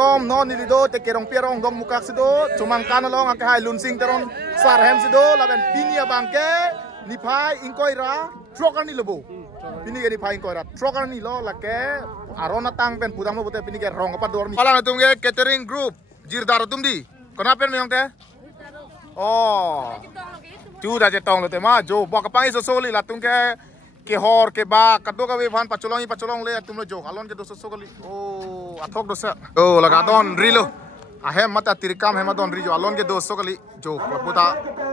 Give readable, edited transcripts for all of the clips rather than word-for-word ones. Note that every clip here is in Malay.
Rom non ni do te kerong pierong dom mukak sido cumang kanalong ang kahai lunsing teron sarhem sido laben pinia bangke ni pai inkoira trokan ni lobo pini ni pai inkoira trokan ni lo lake arona tang pen pudang lo bote pini ke rong apa dormi ala na tumge catering group jirdar tumdi kenapa ni yong te oh chu da je tong lo te ma jo bok kapang iso soli la tumge ke hor ke ba kaddo ka we van pacholong le tum lo jo alon ke do so kali oh athok do sa oh laga don rilo ahem mata tirikam hema don rijo alon ke do so kali jo laputa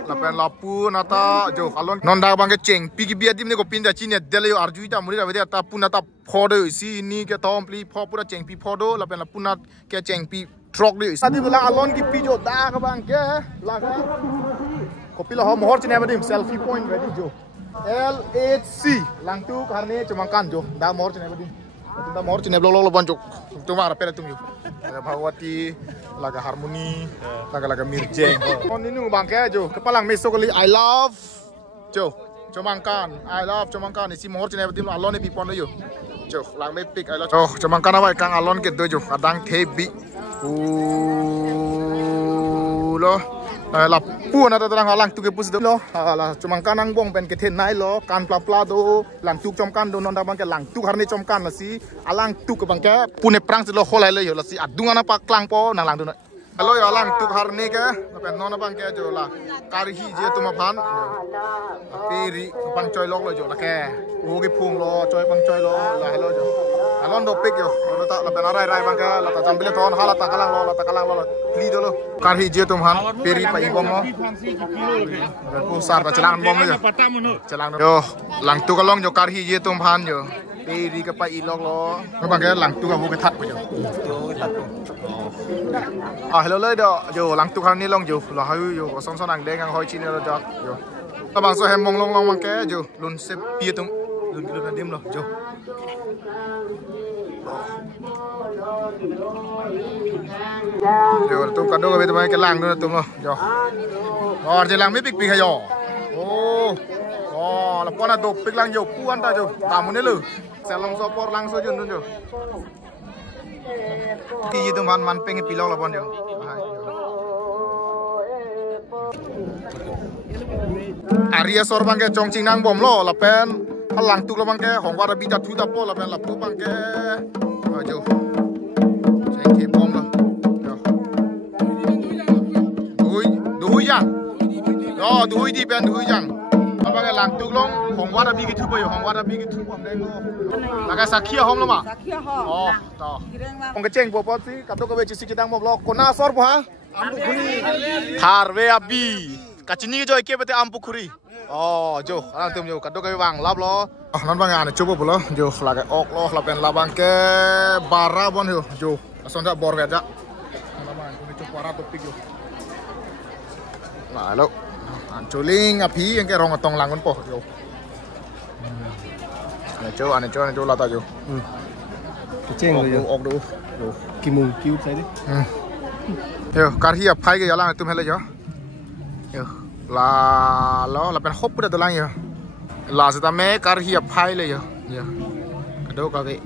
lapen lapu nata jo alon non da bang ke cheng pigi bia dim ne ko pinda chine dele yo arjuita muri ra ve ta puna ta phodo si ni ke tom pli pho pura cheng pi phodo lapen lapuna ke cheng pi trok de adi bela alon ki pi jo da ka bang ke laga ko pila ho mohor chine badim selfie point ready jo LHC langtu karne cumangkan jo da mor chene badi da mor chene blok bonjok tuma ara pere tum yo Bhagwati laga harmoni laga mirjeng on ini bangke jo kepalang meso kali I love jo cumangkan I love cumangkan isi mor chene badi alon ni pipon yo jo lang me pick I love jo cumangkan awai kang alon ke do jo adang thebi lo la pu na terang halang tu ke pus do la cuma kanang bong pen ke ten nai lo kan pla do lang tu com kan do non da bang ke lang tu harne com kan la si alang tu ke bang ke pune prang lo kholai le yo la si adunga na pa klang po nang lang do hello yo alang tu harne ke pen non bang ke jo la kari hi je tu ma phan peri bang choi lok lo jo la ke o ke phung lo choi bang choi lo la hello jo alon do pik yo lo ta la pen rai bang ke la ta jambile ton hala ta kalang lo li do lo kari je tu han peri pa i bom lo ku sar ta celang bom lo celang yo lang tu kalong jo kari je tu han yo peri ke pa i lok lo bang ke lang tu ka bu ke that ko jo helloเลยเดี๋ยวหลังตุกครั้งนี้ลองอยู่เราให้อยู่ก็ซ้อนๆอังเด้งอังหอยชิ้นเราจักอยู่ถ้าบางส่วนแฮมมองลงมังแกอยู่ลุนเซปปีตรงลุนนั่นเดิมเราอยู่เดี๋ยวตุ้มกันดูกันไปทำไมกันล่างด้วยตุ้มเราอยู่อ๋อจะล่างไม่ปิกขยอโอ้แล้วพอน่ะตัวปิกล่างอยู่ปูอันตาอยู่ตามมันนี่เลยเซลล์ลงโซปอร์ล่างโซจุนนู่นอยู่ที่ยืดมันเป็นปีลอกละบอลเดียวอาริยสอร์บังแกจงจิงนางบอมล้อละเป็นพลังตุกละบังแกของวาระบีจัดทุตาโปละเป็นละปุ๊บังแกเจ้าเจงเทบอมละดูยังดูดีเป็นดูยังบังแกหลังตุกลงของวาระบีกิทุบไปอยู่ของวาระบีกิทุบผมได้ก็แล้วก็สักเขี้ยวหอมละมั้งอ๋อต่อองกระเจงบัวปอสิกับตัวกระเวจิสิจิดังหมกล้อคนหน้าซอร์บัวทาร์เวอบีกัจจินีก็จะเก็บไปที่อัมพุคุรีอ๋อโจ้ร่างเติมอยู่กับตัวกระเววางรับล้อนั่นบางอย่างเนี่ยจุบปุ๊บล้อโจ้หลักออกล้อหลับเป็นลาบังแกบาราบอนอยู่โจ้ส่วนจะบอร์เวจ้ะลาบังคุณจุบบาราตัวปิกอยู่มาแล้วจูลิงอ่ะพี่ยังแกรองกับตองหลังกันปะโจ้อันนี้โจ้ลาตาโจ้เจ๋งเลยออกดูกี่โมงคิวใส่ดิเดี๋ยวการที่จะพายกันอย่างไรตุ้มให้เลยเนาะเดี๋ยวลาเป็นฮอปปุ๊ดตัวล่างเนาะลาสุดท้ายแม่การที่จะพายเลยเนาะเดี๋ยวกระโดดกันเลย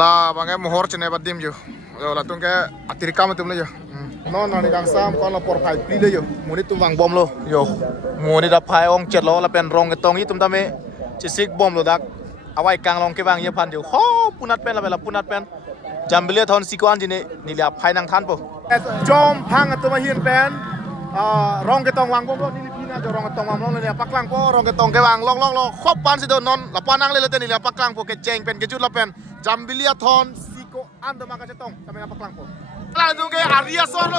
ลาบางแกมหัวเชนบัดดิมอยู่เดี๋ยวลาตุ้งแกอัติริกามาตุ้มเลยเนาะนอนในกางซ้ำก่อนเราปลอดภัยปลีเลยอยู่มูนี่ตุ้มวางบอมเลยอยู่มูนี่ดับพายองเจ็ดล้อลาเป็นรองกันตรงนี้ตุ้มตาเมจิซิกบอมเลยดักเอาไว้กลางลงเก็บวางเยี่ยพันอยู่โอ้ปุนัดเป็นอะไรล่ะปุนัดเป็นจำเบลียทอนซีกวนจีนี่นี่เรียบภายนังทันปุ๊จอมพังตัวมาเฮียนเป็นรองกระตองวางบอมรถนี่พี่น่าจะรองกระตองวางรถเลยเนี่ยปักกลางปุ๊รองกระตองแกวางลองครบปันสิโดนนอนหลับปันนั่งเลยเลยนี่เรียบปักกลางปุ๊แกเจงเป็นแกจุดละเป็นจำเบลียทอนซีกวนตัวมากระตองทำไมปักกลางปุ๊กลางดูแกอาริยาสอร์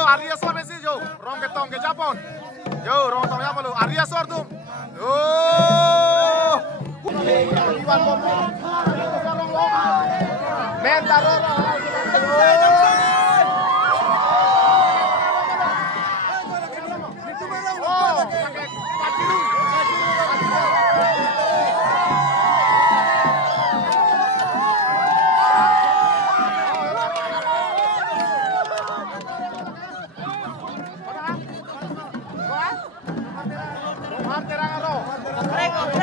เป็นสิโจรองกระตองแกจับปอนโยรองตองยับปอนอาริยาสอร์ตุ้มโอ้Mentaror. Terang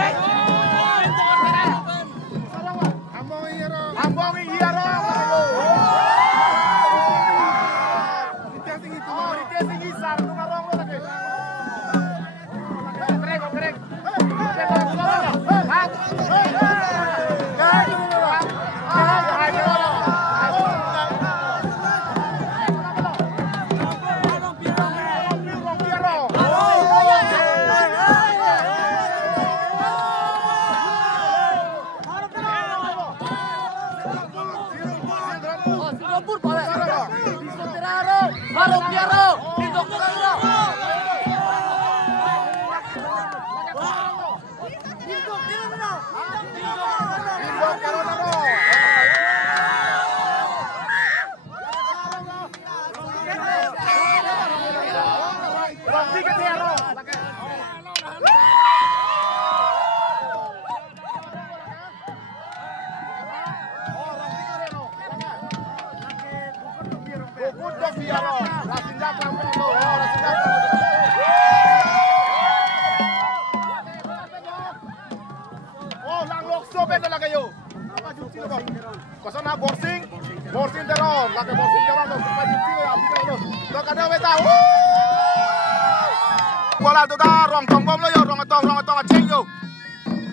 bola tu dah rong tong bom lo yo, rong tong ceng yo,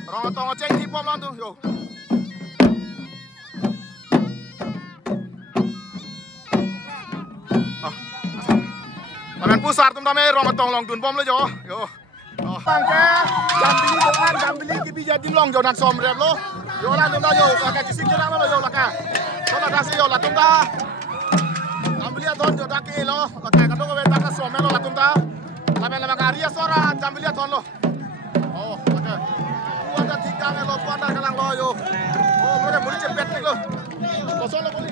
rong tong ceng tip bom lo tu yo. Makan pusar tu dame rong tong long tun bom lo yo, yo. Bangke, jambili bukan jambili kibija dimlong yo nak som rep lo, yo lah tu dah yo, kakak kisik jenak lo yo lakah, so nak kasih yo lah tu dah. Jambili aton yo dah ke lo, lakah kadang kau betak som lo lah tu dah. Lama karya suara jambili aton lo. Oh, lakah. Buat dah tiga lo, buat dah kalang lo yo. Oh, boleh boleh cepet ni lo. Kosong lo boleh.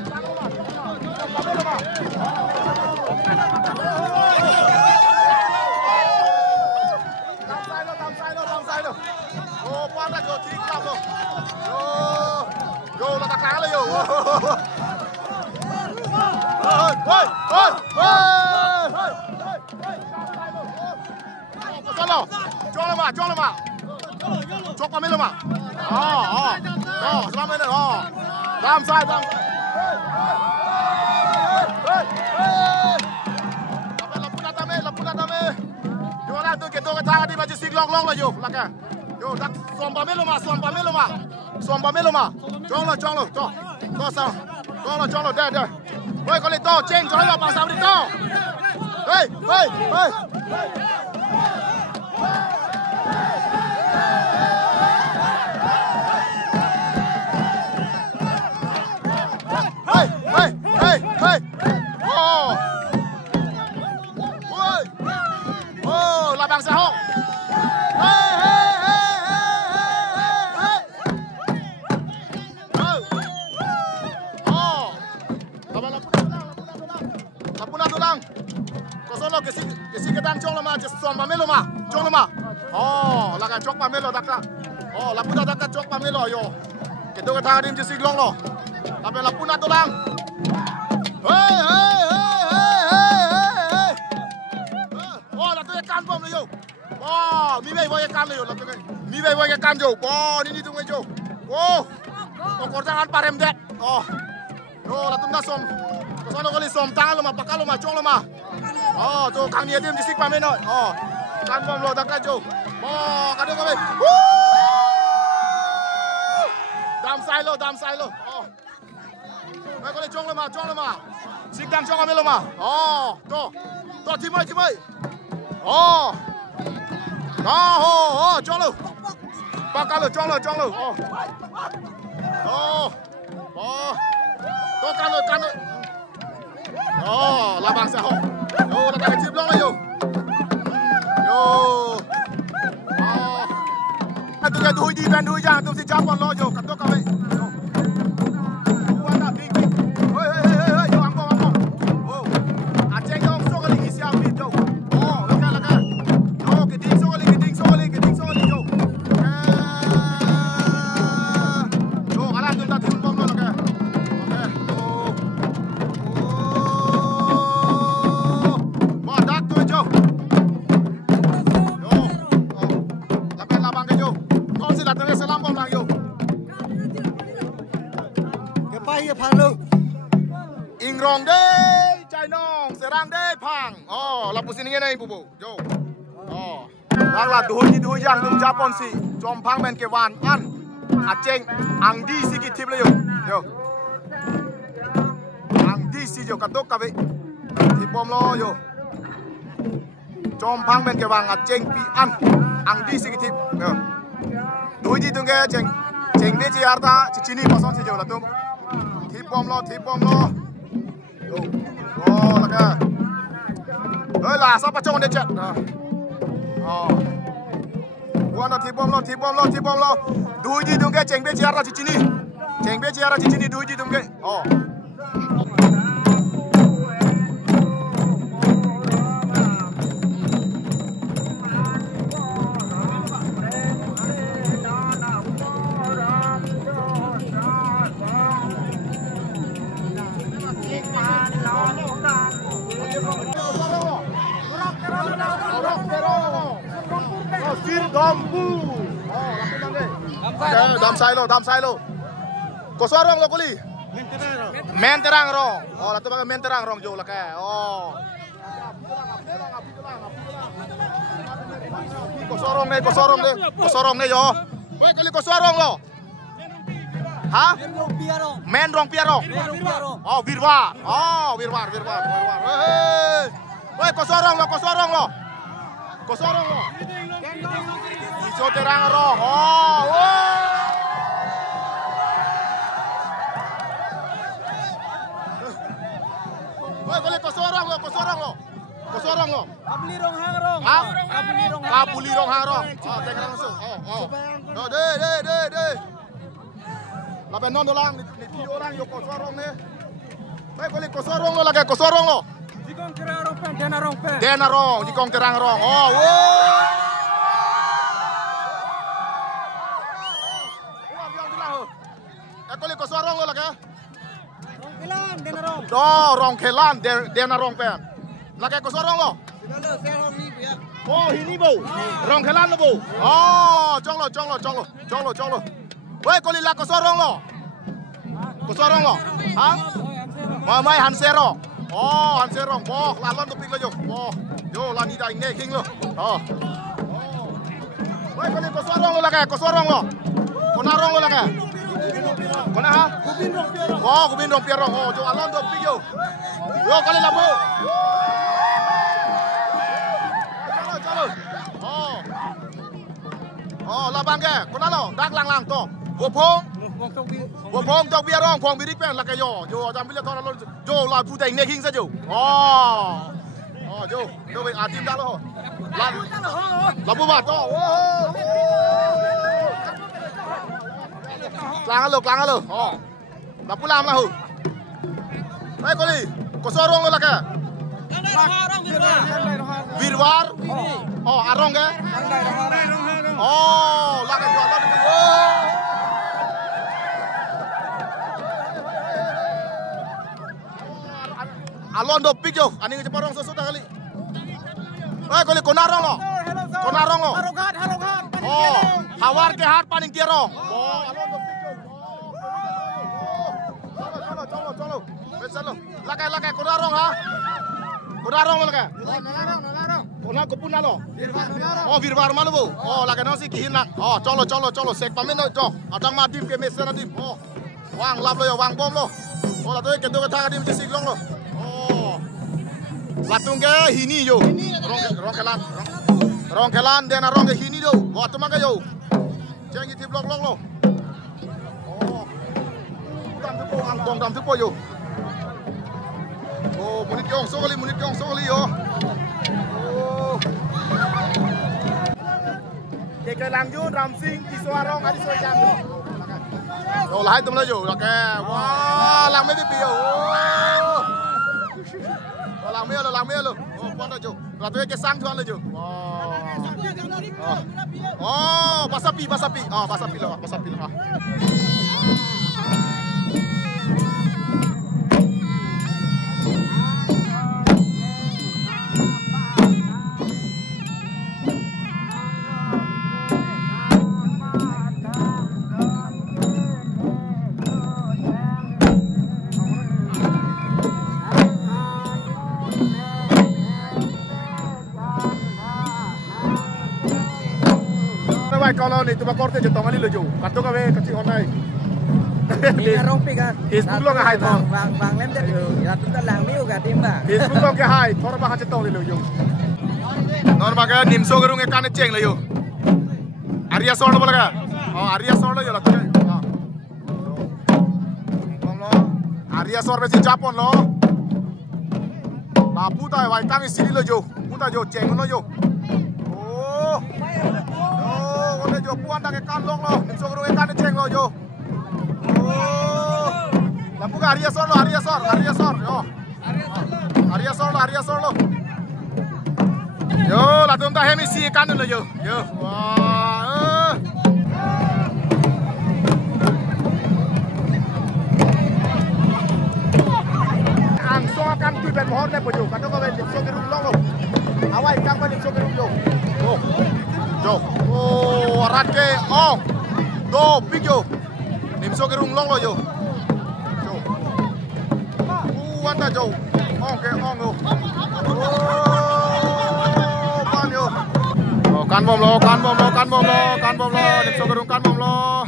Oh, buat dah yo tiga lo. Yo, lah tak kalah yo. Hoi. Chong lo ma. Chok pa melo ma. Selamat ni. Dam sai. Lapuna tame. Yo na tu ke to ka tang di baju siglong long lo yo. Laka. Yo dak somba melo ma. Chong lo. To sa. Chong lo dah. Hoi ko le to cheng choi lo pa sa di to. Hei. Oh, labang sahok. Lapuna tulang. Kosolo kesi kedang chong lama, som pamelo ma. Oh, lakan chok pamelo dakka. Oh, lapuna dakka chok pamelo yo. Kedo ketang adim jesi glong lo. Tapi lapuna tulang. Hei. Oh, la tu ikan bom lo yo. Oh, mi bay boy ikan lo yo, la tu ni. Mi bay boy ikan jo. Oh, ni tu ngai jo. Oh. Kau korjangan parem dek. Oh. Yo, la tu nda som. Kosolo kali som tangan lo ma, pakal lo ma, chong lo ma. Oh, tu kang ni adim jesi pameno. Oh. Ikan bom lo dakka jo. Oh, kado kau. Dam sai lo. Oh. Mai ko le chong lo ma. Sik dang chong ame lo ma. Oh, to timai. Oh. Chong lo. Pakal lo chong lo. Oh. To kan lo. Oh, labang sa ho. Yo, dah tak cip long lo yo. Oh. Atu ke dui di ban dui jang tu si japon lo yo, kato ka we. Ingrong deh, cai nong, serang deh, pang. Oh, lapusin ini nih, bubu. Jo. Oh. Dah lah, duh yang tum Japon si, jompang men kewan an, aceng, angdi si kitip le yo. Angdi si jo katok kabe, tipom lo yo. Jompang men kewan aceng pi an, angdi si kitip. Yo. Duh tung ke ceng beji arta cicini pason si jo lah tum. Tipom lo. Oh, laka. Lah, siapa cong dia chat? Oh. Buana tipom lo. Duji tungke ceng be ciara cicini duji tungke. Oh. Dam sai lo. Kosarong lo kuli. Menterang rong. Oh, la tu pakai menterang rong jo la ka. Oh. Kosorong nih yo. Woi kali kosorong lo. Hah? Men rong piarong. Oh wirwar. Woi kosorong lo. Iso terang rong. Woi kali kosorong lo. Kabulirong harong. Tengah langsung. De. Laban non dolang ni orang yo kosorong nih. Baik boleh kosorong lo lagi kosorong lo. Jikong terang rong pen, jikong terang rong. Boleh kosorong lo lagi. Rong kelan dena rong pen. Lagi kosorong lo. Oh ini bu, rong kelan lo bu. Oh cong lo. Woi kali lah kosorong lo. Hah? Mamai Hansero. Oh Hansero. Oh lalon tu pik lo yo. Yo lah ni dah ini king lo. Woi kali kosorong lo lagi. Konarong lo lagi. Kona ha? Kubin rong piarong. Oh jo alon tu pik yo. Yo kali lah bu. Calo. Oh labang ke. Kona lo. Dak lang tu. Bopong tok biarong phong birik pen la kayo jo ambil ton lo jo la putai neking sa jo jo be atim dah lo la bu ba to klang lo la pulam lah hu ai koli kosorong lo la ka wirwar arong ke la ka jo alon do pijo ani ke parong sosot kali. Kali konarong lo. Harogat. Hawar ke hat paling kierong. Alon do pijo. Colo. Besalo. Lakai konarong ha. Konarong lo lakai. Konarong. Kona kupuna lo. Wirwar malu bu. Lakai nasi kihinak. Colo. Sek pamen do. Adang madim ke mesen adim. Wang lap lo yo, wang bom lo. La tu ke do ke thang adim ke siglong lo. Latung ke hini yo, rong kelan dena rong ke hini do, waktu maga yo, jangan gitu blok lo, dam tu po yo, munit yong soli yo, Deka langjun ramsing kiswarong adi sojang yo, lahai tum lo yo, wah lang me pipi yo. Làm mía luôn. Quan đó chú. Là tôi cái sang thuan lên chú. Basapi. Basapi lo. Kalau ni tu bakor tu jatuh kali lo jo. Katu kawe kecil online. Rong pik ah. Facebook lo ke hai thong. Bang lem dah. Ratu dah lang miu ka tim ba. Facebook lo ke hai. Thora bah jatuh lo jo. Non baga nimso gerung ekan ceng lo yo. Arya sor lo bola ka. Arya sor lo yo la tu. Kom lo. Arya sor besi Japon lo. La puta vai kami sini lo jo. Puta jo ceng lo jo. Jo puan dah ikan long lo, nimso gerung ikan ceng lo jo. Lampu ke Arya sor yo. Arya sor lo. Yo, latung dah hemi si ikan lo yo. Wah. Angso akan tu ben mohon le bojo. Kado ko ben nimso gerung long lo. Awai kang ben nimso gerung jo. Jo. Rake do pijo. Nimso gerung long lo yo. Wanda jo. Ke lo. Pan yo. kan bom lo, kan bom lo, kan bom lo, kan bom lo, dim so gerung kan bom lo.